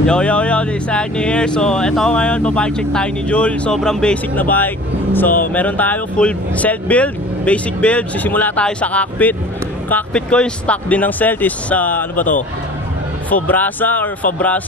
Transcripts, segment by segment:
Yo, this is Agni here. So, ito ngayon, pa-bike check tayo ni Jul. Sobrang basic na bike. So, meron tayo full Celt build, basic build. Sisimula tayo sa cockpit. Cockpit ko yung stock din ng Celt is, ano ba to? Fabrasa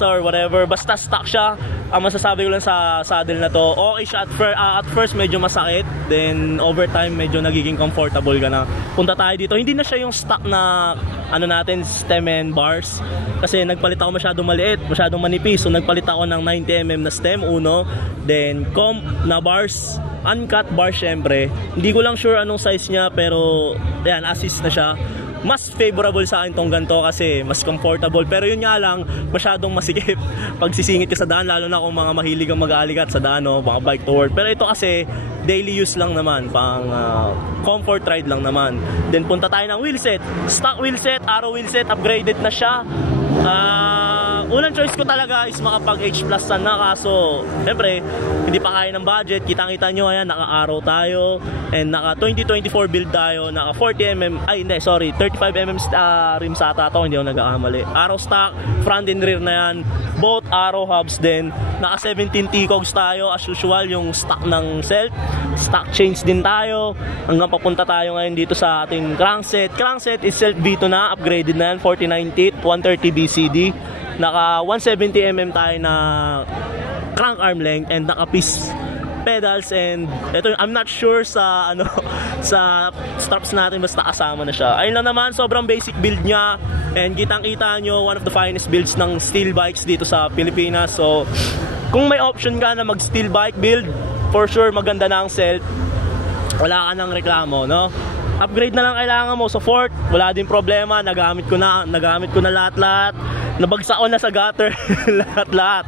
or whatever. Basta stock siya. Ang masasabi ko lang sa saddle na to, okay siya at first medyo masakit. Then, over time, medyo nagiging comfortable ka na. Punta tayo dito. Hindi na siya yung stock na ano natin, stem and bars. Kasi nagpalit ako masyadong maliit, masyadong manipis. So nagpalit ako ng 90mm na stem, uno. Then comp na bars, uncut bars syempre. Hindi ko lang sure anong size niya, pero yan, assist na siya. Mas favorable sa akin tong ganito kasi mas comfortable. Pero yun nga lang, masyadong masikip pag sisingit ka sa daan, lalo na kung mga mahilig ang mag-aaligat sa daan, no? Mga bike to work. Pero ito kasi daily use lang naman, pang comfort ride lang naman. Then punta tayo ng wheelset. Stock wheelset, Arrow wheelset, upgraded na siya. Unang choice ko talaga is makapag H+ na, kaso siyempre hindi pa kaya ng budget. Kitang-kita nyo, ayan, naka-Arrow tayo and naka 2024 build tayo, naka 40mm, ay hindi, sorry, 35mm rims ata to, hindi ako nag-aamali. Arrow stock, front and rear na yan, both Arrow hubs din. Naka 17 T-Cogs tayo as usual, yung stock ng Celt. Stock chains din tayo hanggang papunta tayo ngayon dito sa ating crankset. Crankset is Celt V2 na, upgraded na yan, 49 teeth, 130 BCD. Naka 170mm tayo na crank arm length and naka piece pedals, and ito I'm not sure sa ano sa straps natin, basta kasama na siya. Ayun lang naman, sobrang basic build niya and kitang-kita nyo, one of the finest builds ng steel bikes dito sa Pilipinas. So kung may option ka na mag steel bike build, for sure maganda na ang Celt. Wala ka nang reklamo, no? Upgrade na lang kailangan mo. So Fort, wala din problema, nagamit ko na lahat-lahat. Nabagsak ko na sa gutter lahat-lahat,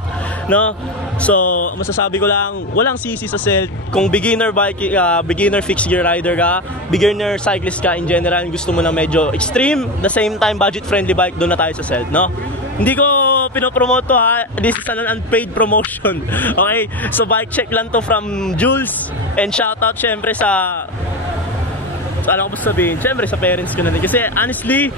no? So masasabi ko lang, walang sisi sa Celt. Kung beginner bike, beginner fixed gear rider ka, beginner cyclist ka in general, gusto mo na medyo extreme, the same time budget friendly bike, doon na tayo sa Celt, no? Hindi ko pinopromote to, ha. This is an unpaid promotion. Okay? So bike check lang to from Jules, and shoutout syempre sa ano ko ba sabihin? Siyempre sa parents ko na din. Kasi honestly,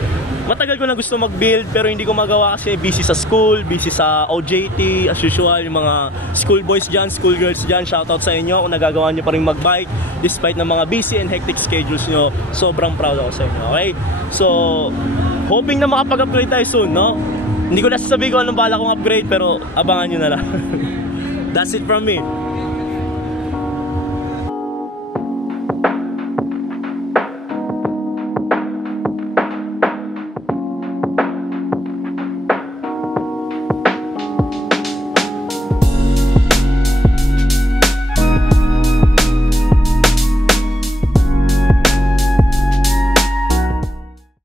matagal ko na gusto mag-build pero hindi ko magawa kasi busy sa school, busy sa OJT, as usual, yung mga school boys dyan, school girls dyan, shoutout sa inyo kung nagagawa nyo pa rin mag-bike despite ng mga busy and hectic schedules nyo. Sobrang proud ako sa inyo, okay? So, hoping na makapag-upgrade tayo soon, no? Hindi ko na sasabihin ko anong bala kong upgrade pero abangan nyo na lang. That's it from me.